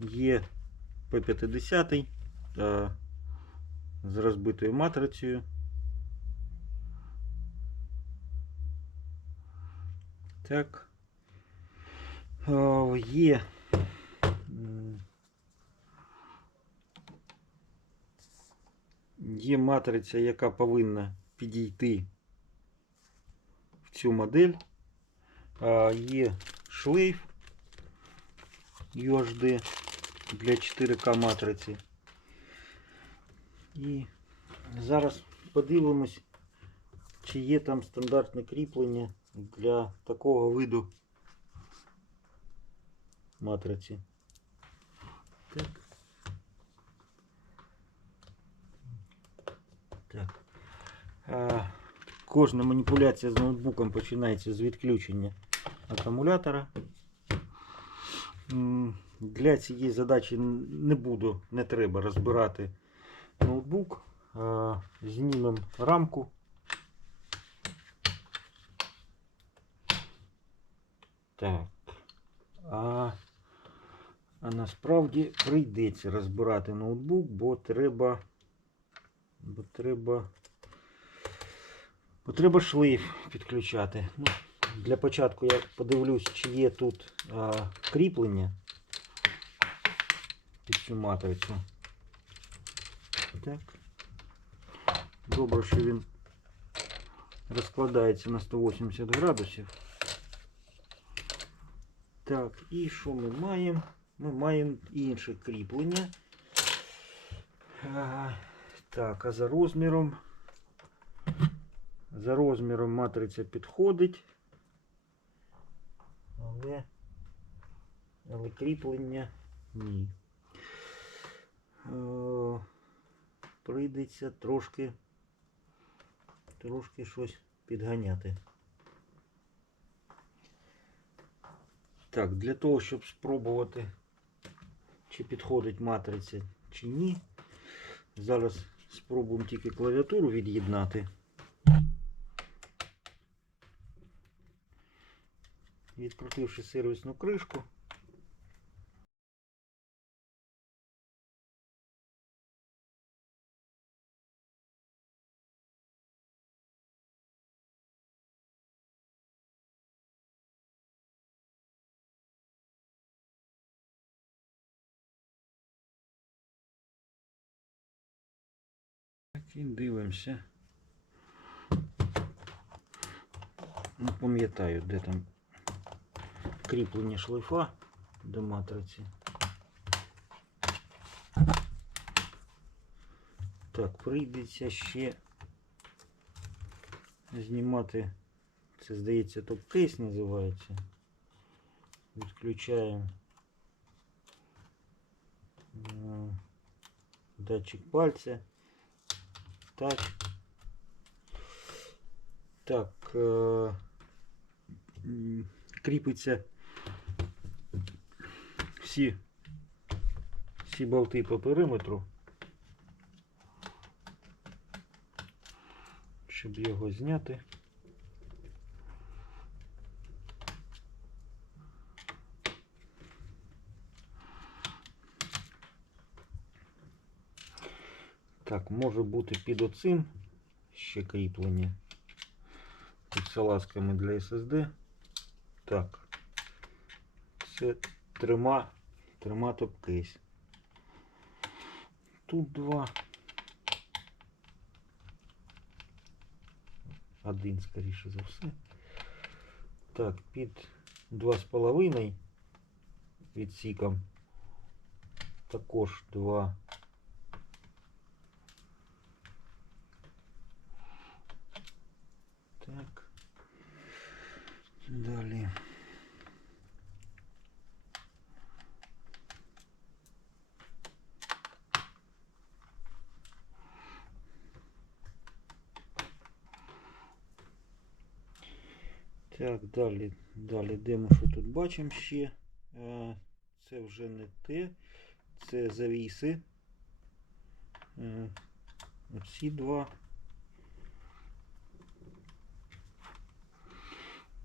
Є П-50 та з розбитою матрицею. Так. Е, Є. Є матриця, яка повинна підійти в цю модель. Є шлейф UHD для 4К матриці. І зараз подивимось, чи є там стандартне кріплення для такого виду матриці. Так. Так. А, кожна маніпуляція з ноутбуком починається з відключення акумулятора. Для цієї задачі не буду, не треба розбирати ноутбук. Знімемо рамку. Так. А, а насправді прийдеться розбирати ноутбук, бо треба. Бо треба. Бо треба шлейф підключати. Ну, для початку я подивлюсь, чи є тут а, кріплення під цю матрицю. Так. Добре, що він розкладається на 180 градусів. Так, і що ми маємо? Ми маємо інше кріплення. Так, а за розміром. За розміром матриця підходить. Але, але кріплення ні. Е, прийдеться трошки, трошки щось підганяти. Так, для того, щоб спробувати, чи підходить матриця, чи ні. Зараз спробуємо тільки клавіатуру від'єднати. Відкрутивши сервісну кришку. І дивимося. Не пам'ятаю, де там кріплення шлейфа до матриці. Так, прийдеться ще знімати. Це, здається, топ-кейс називається. Відключаємо е, датчик пальця. Так. Так. Е кріпиться всі, всі болти по периметру. Щоб його зняти. Так, може бути під оцим ще кріплення. Під салазками для SSD. Так. Це трима, трима топ-кейс. Тут два. Один, скоріше за все. Так, під 2,5 відсіком. Також два. Так. Далі. Так, далі, далі, де ми що тут бачимо ще? Е, Це вже не те, це завіси. Е, Оці два.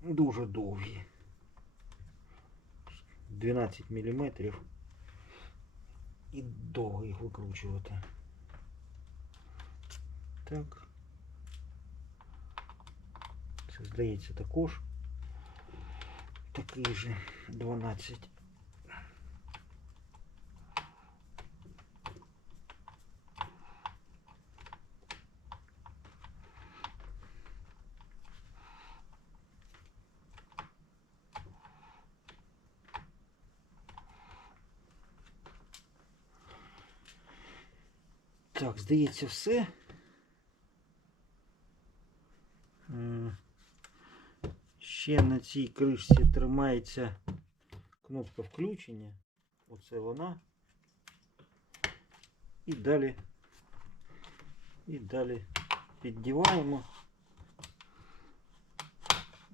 Дуже довгі. 12 мм. і довго їх викручувати. Так. Це здається також такий же 12. Так, здається, все. Ще на цій кришці тримається кнопка включення. Оце вона. І далі. І далі піддіваємо.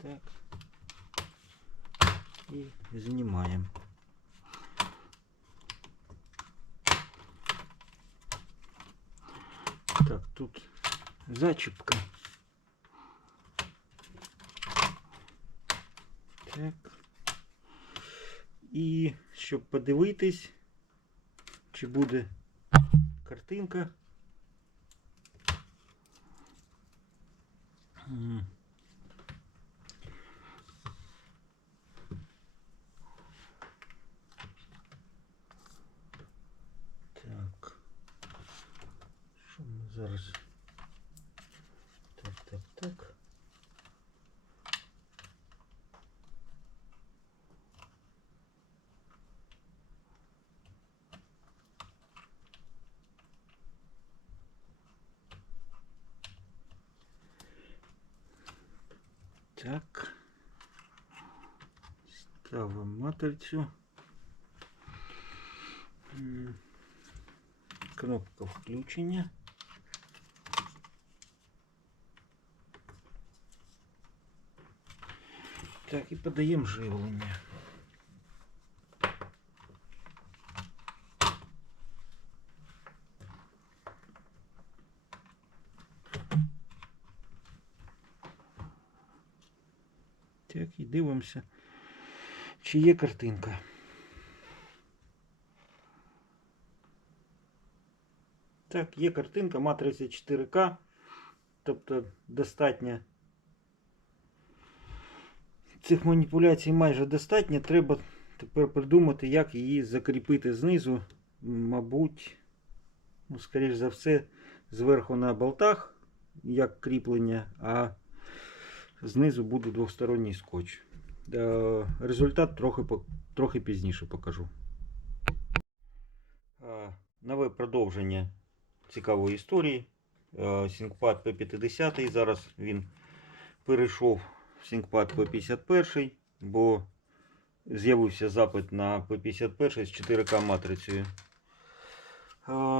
Так. І знімаємо. Так, тут зачіпка. Так. І щоб подивитись, чи буде картинка. М. зараз? Так, так, так. Так. Ставимо матрицю. Кнопка включення. Так, і подаємо живлення. Так, і дивимося, чи є картинка. Так, є картинка матриця 4К, тобто достатньо цих маніпуляцій майже достатньо. Треба тепер придумати, як її закріпити знизу. Мабуть, ну, скоріш за все, зверху на болтах, як кріплення, а знизу буде двосторонній скотч. Е, Результат трохи, трохи пізніше покажу. Е, Нове продовження цікавої історії. Е, ThinkPad P50. Зараз він перейшов ThinkPad P51, бо з'явився запит на P51 з 4К матрицею.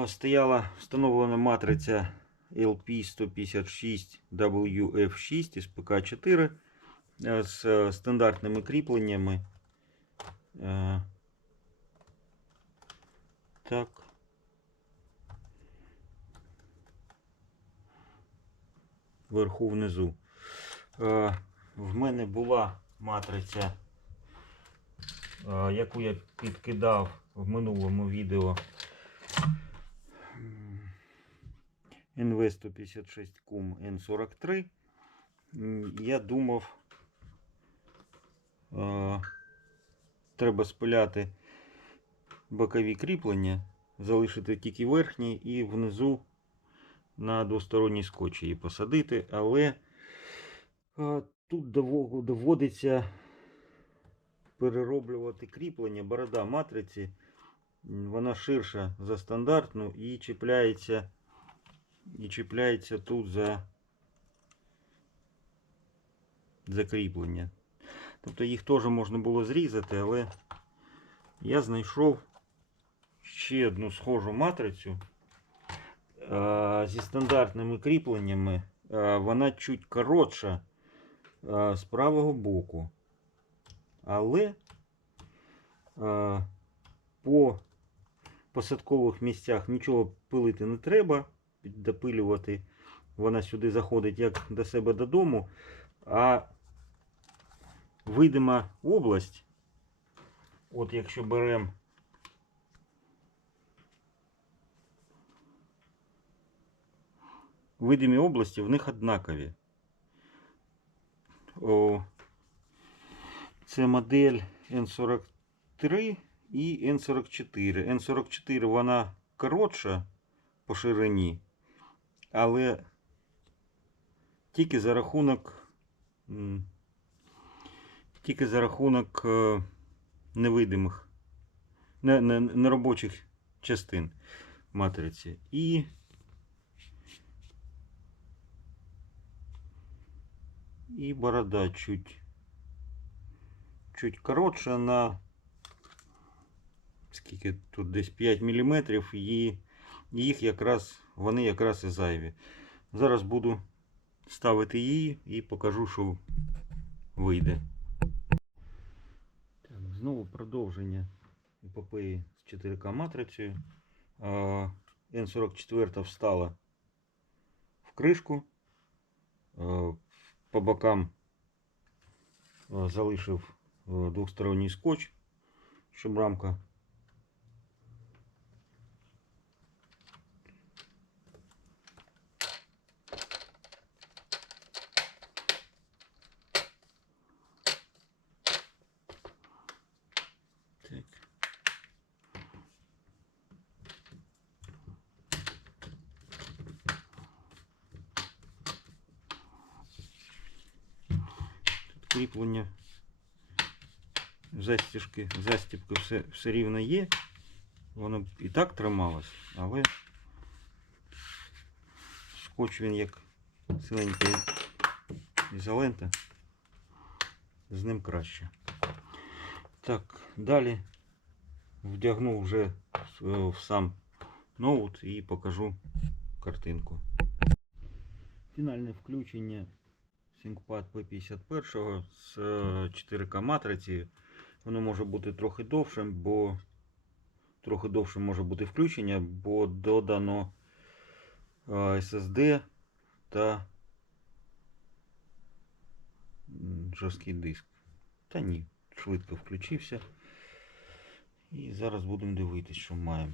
Стояла встановлена матриця LP156WF6 із ПК4 е, з стандартними кріпленнями. Так. Вверху внизу. В мене була матриця, е, яку я підкидав в минулому відео. NV156 CUM N43. Я думав, е, треба спиляти бокові кріплення, залишити тільки верхні і внизу на двосторонній скотч її посадити, але е, тут доводиться перероблювати кріплення, борода матриці. Вона ширша за стандартну і чіпляється, і чіпляється тут за закріплення. Тобто їх теж можна було зрізати, але я знайшов ще одну схожу матрицю зі стандартними кріпленнями. Вона чуть коротша Е, з правого боку. Але е, по посадкових місцях нічого пилити не треба, допилювати. Вона сюди заходить як до себе додому. А видима область, от якщо беремо видимі області, в них однакові. О, це модель N43 і N44. N44 вона коротша по ширині, але тільки за рахунок тільки за рахунок е, невидимих, не- не- частин матриці. І і борода чуть чуть коротша на скільки тут десь 5 мм і їх якраз вони якраз і зайві. Зараз буду ставити її і покажу, що вийде. Знову продовження епопеї з 4К матрицею. А, N44 встала в кришку. По бокам залишив двухсторонний скотч, щоб рамка кріплення застіжки, застібки все, все рівно є. Воно і так трималось, але скотч він як силенька ізолента, з ним краще. Так, далі вдягну вже в- в сам ноут і покажу картинку. Фінальне включення ThinkPad P51 з е, 4К матриці. Воно може бути трохи довшим, бо трохи довше може бути включення, бо додано е, SSD та жорсткий диск. Та ні, швидко включився. І зараз будемо дивитись, що маємо.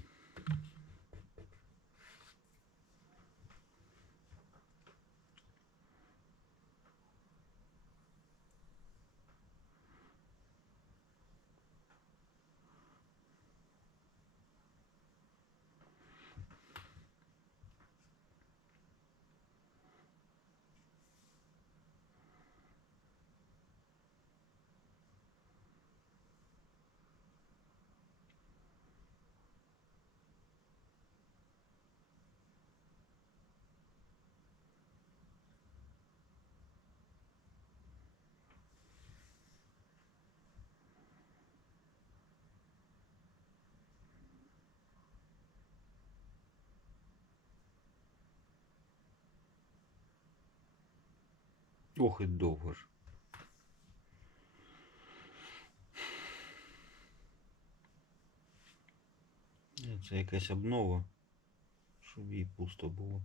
Ох і довго ж. Це якась обнова, щоб їй пусто було.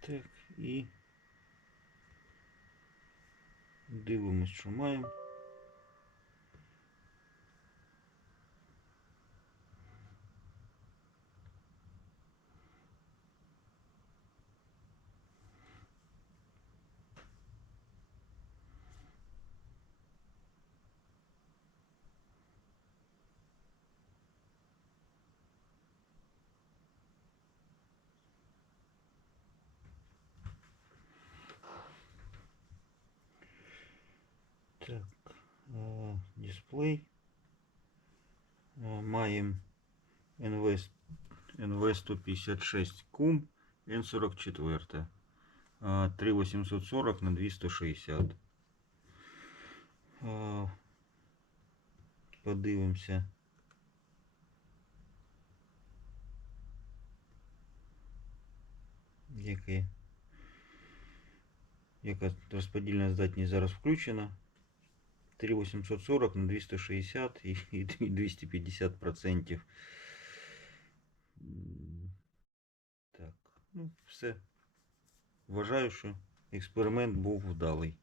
Так, і дивимось, що маємо. Так, дисплей. Маємо NV, NV156 кум N44. Е, 3840 на 260. Е, Подивимося. Яка розподільна здатність зараз включена. 3840 на 260 і, і 250 процентів. Так, ну все. Вважаю, що експеримент був вдалий.